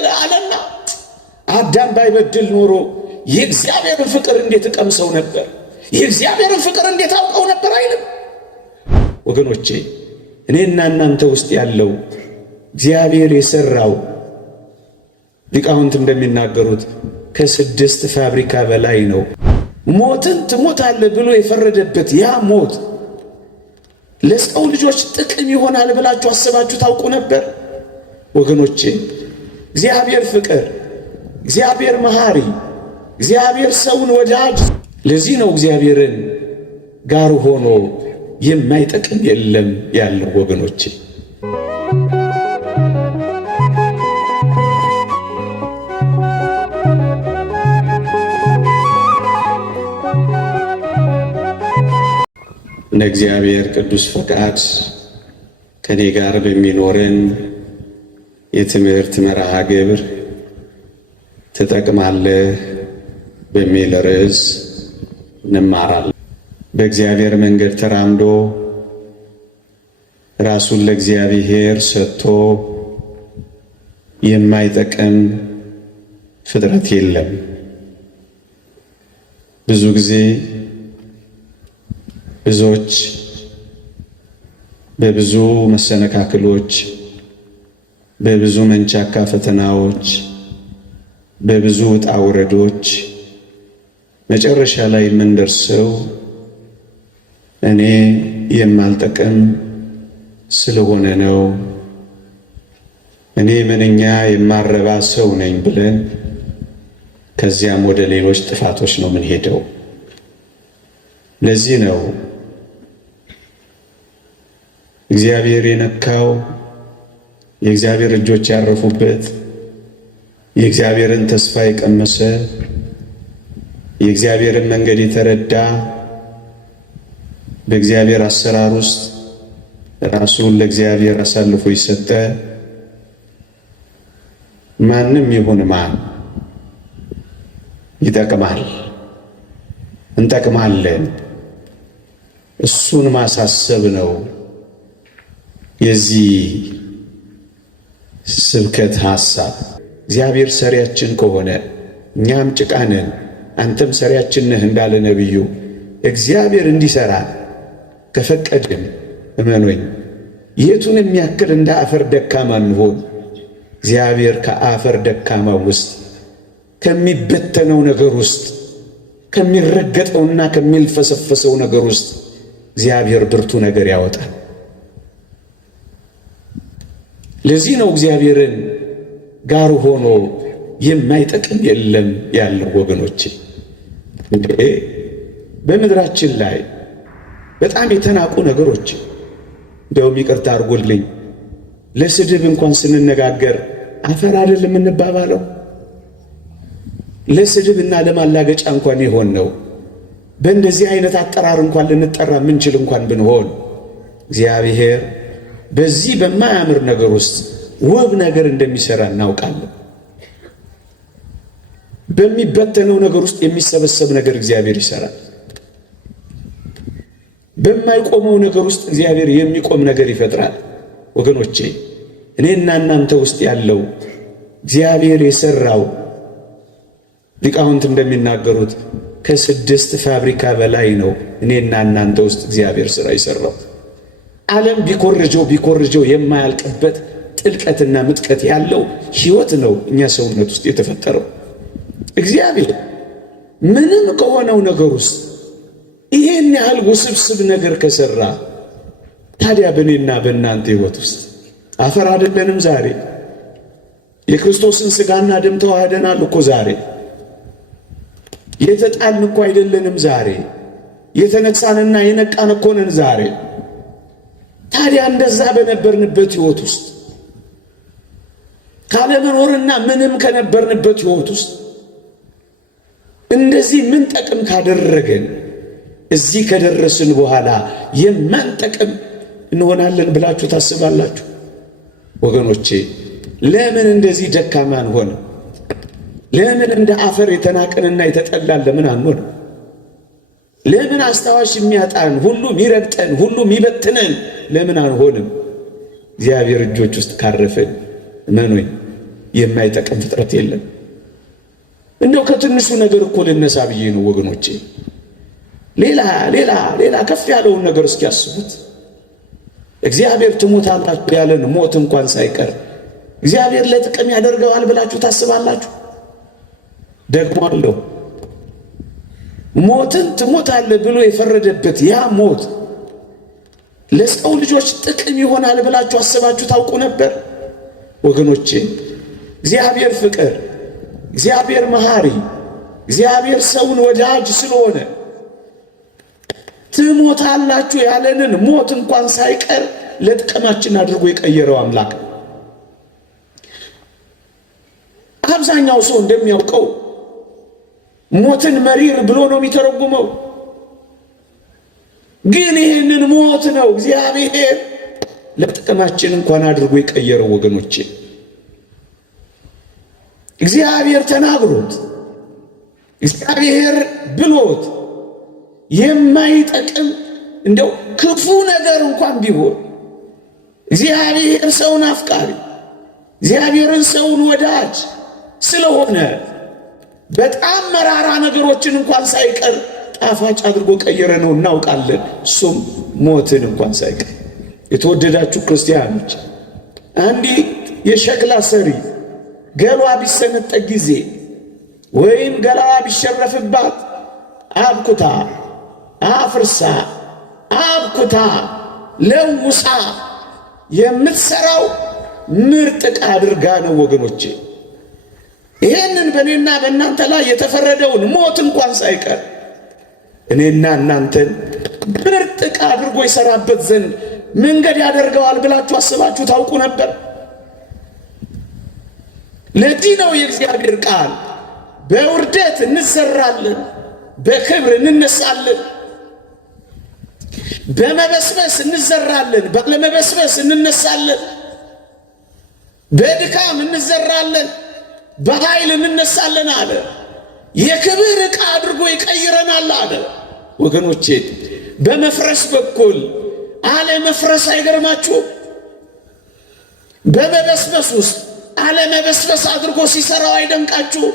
በደለ አለና አዳም ባይበድል ኖሮ የእግዚአብሔርን ፍቅር እንዴት ቀምሰው ነበር? የእግዚአብሔርን ፍቅር እንዴት አውቀው ነበር አይልም? ወገኖቼ እኔና እናንተ ውስጥ ያለው እግዚአብሔር የሰራው ሊቃውንት እንደሚናገሩት ከ6 ፋብሪካ በላይ ነው። ሞትን ትሞታለህ ብሎ የፈረደበት ያ ሞት ለሰው ልጆች ጥቅም ይሆናል ብላችሁ አስባችሁ ታውቁ ነበር? ወገኖቼ እግዚአብሔር ፍቅር፣ እግዚአብሔር መሐሪ፣ እግዚአብሔር ሰውን ወዳጅ። ለዚህ ነው እግዚአብሔርን ጋር ሆኖ የማይጠቅም የለም ያለው ወገኖቼ። ለእግዚአብሔር ቅዱስ ፈቃድ ከኔ ጋር በሚኖረን የትምህርት መርሃ ግብር ትጠቅማለህ በሚል ርዕስ እንማራለን። በእግዚአብሔር መንገድ ተራምዶ ራሱን ለእግዚአብሔር ሰጥቶ የማይጠቅም ፍጥረት የለም። ብዙ ጊዜ ብዙዎች በብዙ መሰነካክሎች፣ በብዙ መንቻካ ፈተናዎች፣ በብዙ ውጣ ውረዶች መጨረሻ ላይ የምንደርሰው እኔ የማልጠቅም ስለሆነ ነው፣ እኔ ምንኛ የማረባ ሰው ነኝ ብለን ከዚያም ወደ ሌሎች ጥፋቶች ነው የምንሄደው። ለዚህ ነው እግዚአብሔር የነካው፣ የእግዚአብሔር እጆች ያረፉበት፣ የእግዚአብሔርን ተስፋ የቀመሰ፣ የእግዚአብሔርን መንገድ የተረዳ፣ በእግዚአብሔር አሰራር ውስጥ ራሱን ለእግዚአብሔር አሳልፎ የሰጠ ማንም ይሁን ማን ይጠቅማል፣ እንጠቅማለን። እሱን ማሳሰብ ነው የዚህ ስብከት ሐሳብ። እግዚአብሔር ሰሪያችን ከሆነ እኛም ጭቃ ነን፣ አንተም ሰሪያችን ነህ እንዳለ ነቢዩ እግዚአብሔር እንዲሰራ ከፈቀድን እመኖኝ የቱን የሚያክል እንደ አፈር ደካማ እንሆን፣ እግዚአብሔር ከአፈር ደካማ ውስጥ ከሚበተነው ነገር ውስጥ ከሚረገጠውና ከሚልፈሰፈሰው ነገር ውስጥ እግዚአብሔር ብርቱ ነገር ያወጣል። ለዚህ ነው እግዚአብሔርን ጋር ሆኖ የማይጠቅም የለም ያለው ወገኖቼ። እንዴ በምድራችን ላይ በጣም የተናቁ ነገሮች፣ እንደውም ይቅርታ አድርጎልኝ ለስድብ እንኳን ስንነጋገር አፈር አይደለም እንባባለው። ለስድብና ለማላገጫ እንኳን ይሆን ነው። በእንደዚህ አይነት አጠራር እንኳን ልንጠራ ምንችል እንኳን ብንሆን እግዚአብሔር በዚህ በማያምር ነገር ውስጥ ውብ ነገር እንደሚሰራ እናውቃለን። በሚበተነው ነገር ውስጥ የሚሰበሰብ ነገር እግዚአብሔር ይሰራል። በማይቆመው ነገር ውስጥ እግዚአብሔር የሚቆም ነገር ይፈጥራል። ወገኖቼ እኔና እናንተ ውስጥ ያለው እግዚአብሔር የሰራው ሊቃውንት እንደሚናገሩት ከ6 ፋብሪካ በላይ ነው እኔና እናንተ ውስጥ እግዚአብሔር ሥራ ይሰራው። ዓለም ቢኮርጀው የማያልቅበት ጥልቀትና ምጥቀት ያለው ሕይወት ነው እኛ ሰውነት ውስጥ የተፈጠረው። እግዚአብሔር ምንም ከሆነው ነገር ውስጥ ይሄን ያህል ውስብስብ ነገር ከሰራ ታዲያ በእኔና በእናንተ ሕይወት ውስጥ አፈር አይደለንም? ዛሬ የክርስቶስን ሥጋና ደም ተዋህደናል እኮ ዛሬ። የተጣልን እኮ አይደለንም ዛሬ። የተነሳንና የነቃን እኮ ነን ዛሬ። ታዲያ እንደዛ በነበርንበት ሕይወት ውስጥ ካለመኖርና ምንም ከነበርንበት ሕይወት ውስጥ እንደዚህ ምን ጠቅም ካደረገን እዚህ ከደረስን በኋላ የማንጠቅም እንሆናለን ብላችሁ ታስባላችሁ? ወገኖቼ ለምን እንደዚህ ደካማ እንሆን? ለምን እንደ አፈር የተናቀንና የተጠላን ለምን አንሆን? ለምን አስታዋሽ የሚያጣን ሁሉ የሚረግጠን ሁሉ የሚበትነን ለምን አንሆንም? እግዚአብሔር እጆች ውስጥ ካረፈን እመኑኝ የማይጠቅም ፍጥረት የለም። እንደው ከትንሹ ነገር እኮ ልነሳ ብዬ ነው ወገኖቼ። ሌላ ከፍ ያለውን ነገር እስኪያስቡት። እግዚአብሔር ትሞታላችሁ ያለን ሞት እንኳን ሳይቀር እግዚአብሔር ለጥቅም ያደርገዋል ብላችሁ ታስባላችሁ? ደግሞ አለው ሞትን ትሞታለህ ብሎ የፈረደበት ያ ሞት ለሰው ልጆች ጥቅም ይሆናል ብላችሁ አስባችሁ ታውቁ ነበር? ወገኖቼ እግዚአብሔር ፍቅር፣ እግዚአብሔር መሐሪ፣ እግዚአብሔር ሰውን ወዳጅ ስለሆነ ትሞታላችሁ ያለንን ሞት እንኳን ሳይቀር ለጥቅማችን አድርጎ የቀየረው አምላክ። አብዛኛው ሰው እንደሚያውቀው ሞትን መሪር ብሎ ነው የሚተረጉመው። ግን ይህንን ሞት ነው እግዚአብሔር ለጥቅማችን እንኳን አድርጎ የቀየረው ወገኖቼ። እግዚአብሔር ተናግሮት እግዚአብሔር ብሎት የማይጠቅም እንደው ክፉ ነገር እንኳን ቢሆን እግዚአብሔር ሰውን አፍቃሪ፣ እግዚአብሔርን ሰውን ወዳጅ ስለሆነ በጣም መራራ ነገሮችን እንኳን ሳይቀር ጣፋጭ አድርጎ ቀየረ ነው እናውቃለን። እሱም ሞትን እንኳን ሳይቀር። የተወደዳችሁ ክርስቲያኖች አንዲት የሸክላ ሰሪ ገሏ ቢሰነጠቅ ጊዜ ወይም ገላዋ ቢሸረፍባት አብኩታ አፍርሳ አብኩታ ለውሳ የምትሰራው ምርጥ ዕቃ አድርጋ ነው ወገኖቼ። ይሄንን በእኔና በእናንተ ላይ የተፈረደውን ሞት እንኳን ሳይቀር እኔና እናንተን ምርጥ ዕቃ አድርጎ ይሰራበት ዘንድ መንገድ ያደርገዋል ብላችሁ አስባችሁ ታውቁ ነበር? ለዚህ ነው የእግዚአብሔር ቃል በውርደት እንዘራለን፣ በክብር እንነሳለን። በመበስበስ እንዘራለን፣ ባለመበስበስ እንነሳለን። በድካም እንዘራለን፣ በኃይል እንነሳለን አለ። የክብር ዕቃ አድርጎ ይቀይረናል አለ። ወገኖቼ በመፍረስ በኩል አለመፍረስ አይገርማችሁም? በመበስበስ ውስጥ አለመበስበስ አድርጎ ሲሰራው አይደንቃችሁም?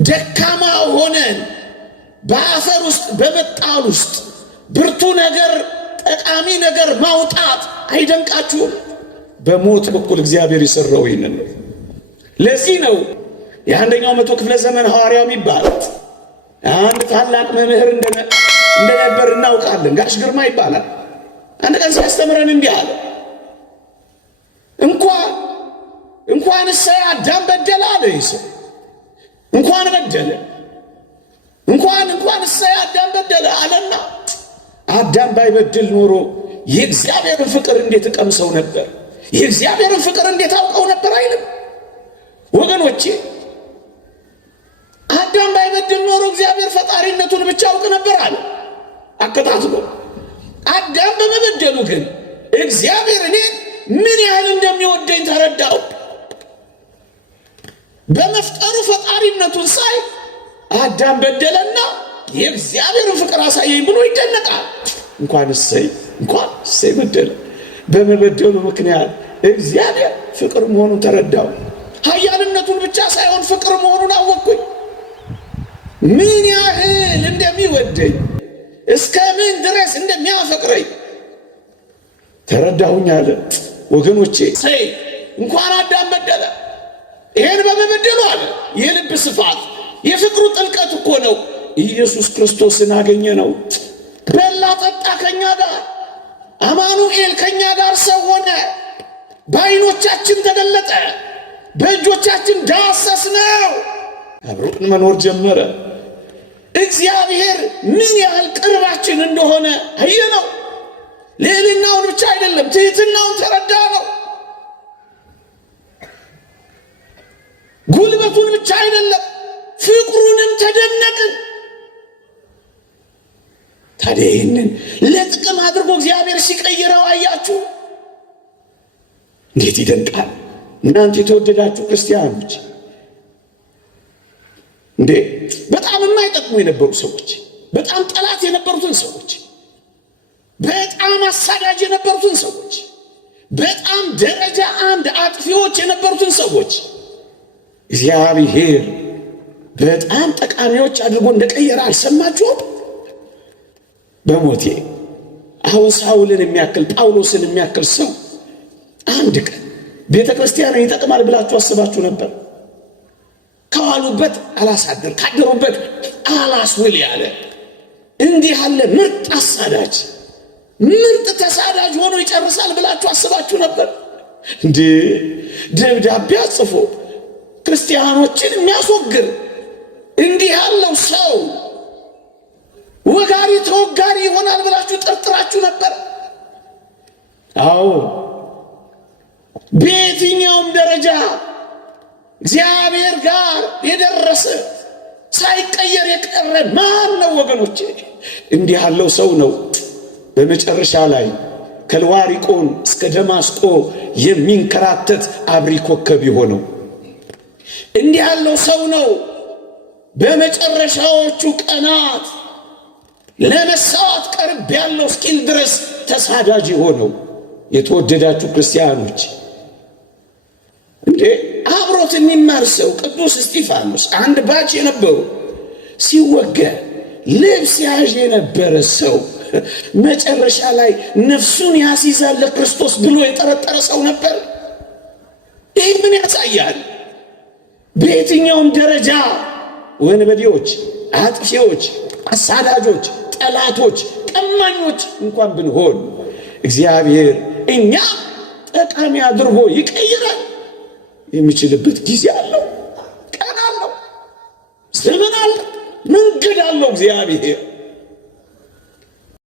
ደካማ ሆነን በአፈር ውስጥ በመጣል ውስጥ ብርቱ ነገር ጠቃሚ ነገር ማውጣት አይደንቃችሁም? በሞት በኩል እግዚአብሔር የሰራው ይህንን ነው። ለዚህ ነው የአንደኛው መቶ ክፍለ ዘመን ሐዋርያው የሚባሉት አንድ ታላቅ መምህር እንደነበር እናውቃለን። ጋሽ ግርማ ይባላል። አንድ ቀን ሲያስተምረን እንዲህ አለ። እንኳን እሰይ አዳም በደለ አለ። ይሰው እንኳን በደለ እንኳን እሰይ አዳም በደለ አለና አዳም ባይበድል ኖሮ የእግዚአብሔርን ፍቅር እንዴት ቀምሰው ነበር፣ የእግዚአብሔርን ፍቅር እንዴት አውቀው ነበር አይልም? ወገኖቼ አዳም ባይበድል ኖሮ እግዚአብሔር ፈጣሪነቱን ብቻ አውቅ ነበር አለ። አከታትሎ አዳም በመበደሉ ግን እግዚአብሔር እኔን ምን ያህል እንደሚወደኝ ተረዳው። በመፍጠሩ ፈጣሪነቱን ሳይ አዳም በደለና የእግዚአብሔርን ፍቅር አሳየኝ ብሎ ይደነቃል። እንኳን እሰይ በደለ። በመበደሉ ምክንያት እግዚአብሔር ፍቅር መሆኑን ተረዳው። ኃያልነቱን ብቻ ሳይሆን ፍቅር መሆኑን አወቅኩኝ። ምን ያህል እንደሚወደኝ እስከ ምን ድረስ እንደሚያፈቅረኝ ተረዳሁኝ አለ። ወገኖቼ እንኳን አዳም በደለ፣ ይሄን በመበደሉ አለ የልብ ስፋት የፍቅሩ ጥልቀት እኮ ነው። ኢየሱስ ክርስቶስን አገኘ ነው። በላ ጠጣ ከኛ ጋር፣ አማኑኤል ከኛ ጋር ሰው ሆነ። በዓይኖቻችን ተገለጠ፣ በእጆቻችን ዳሰስ ነው። አብሮን መኖር ጀመረ። እግዚአብሔር ምን ያህል ቅርባችን እንደሆነ አየነው። ልዕልናውን ብቻ አይደለም ትሕትናውን ተረዳ ነው። ጉልበቱን ብቻ አይደለም ፍቅሩንም ተደነቅን። ታዲያ ይህንን ለጥቅም አድርጎ እግዚአብሔር ሲቀይረው አያችሁ፣ እንዴት ይደንቃል! እናንተ የተወደዳችሁ ክርስቲያኖች እንዴ በጣም የማይጠቅሙ የነበሩ ሰዎች፣ በጣም ጠላት የነበሩትን ሰዎች፣ በጣም አሳዳጅ የነበሩትን ሰዎች፣ በጣም ደረጃ አንድ አጥፊዎች የነበሩትን ሰዎች እግዚአብሔር በጣም ጠቃሚዎች አድርጎ እንደቀየረ አልሰማችሁም? በሞቴ አሁን ሳውልን የሚያክል ጳውሎስን የሚያክል ሰው አንድ ቀን ቤተ ክርስቲያንን ይጠቅማል ብላችሁ አስባችሁ ነበር? ከዋሉበት አላሳደር ካደሩበት አላስውል ያለ እንዲህ ያለ ምርጥ አሳዳጅ ምርጥ ተሳዳጅ ሆኖ ይጨርሳል ብላችሁ አስባችሁ ነበር? እንዴ ደብዳቤ ጽፎ ክርስቲያኖችን የሚያስወግር እንዲህ ያለው ሰው ወጋሪ ተወጋሪ ይሆናል ብላችሁ ጠርጥራችሁ ነበር? አዎ በየትኛውም ደረጃ እግዚአብሔር ጋር የደረሰ ሳይቀየር የቀረ ማን ነው ወገኖቼ? እንዲህ ያለው ሰው ነው በመጨረሻ ላይ ከልዋሪቆን እስከ ደማስቆ የሚንከራተት አብሪ ኮከብ የሆነው። እንዲህ ያለው ሰው ነው በመጨረሻዎቹ ቀናት ለመሳዋት ቀርብ ያለው እስኪል ድረስ ተሳዳጅ ሆነው። የተወደዳችሁ ክርስቲያኖች እንዴ አብሮት የሚማር ሰው ቅዱስ እስጢፋኖስ አንድ ባች የነበሩ ሲወጋ ልብስ ያዥ የነበረ ሰው መጨረሻ ላይ ነፍሱን ያስይዛል ለክርስቶስ ብሎ የጠረጠረ ሰው ነበር። ይህ ምን ያሳያል? በየትኛውም ደረጃ ወንበዴዎች፣ አጥፊዎች፣ አሳዳጆች፣ ጠላቶች፣ ቀማኞች እንኳን ብንሆን እግዚአብሔር እኛ ጠቃሚ አድርጎ ይቀይራል የሚችልበት ጊዜ አለው፣ ቀን አለው፣ ዘመን አለው፣ መንገድ አለው እግዚአብሔር።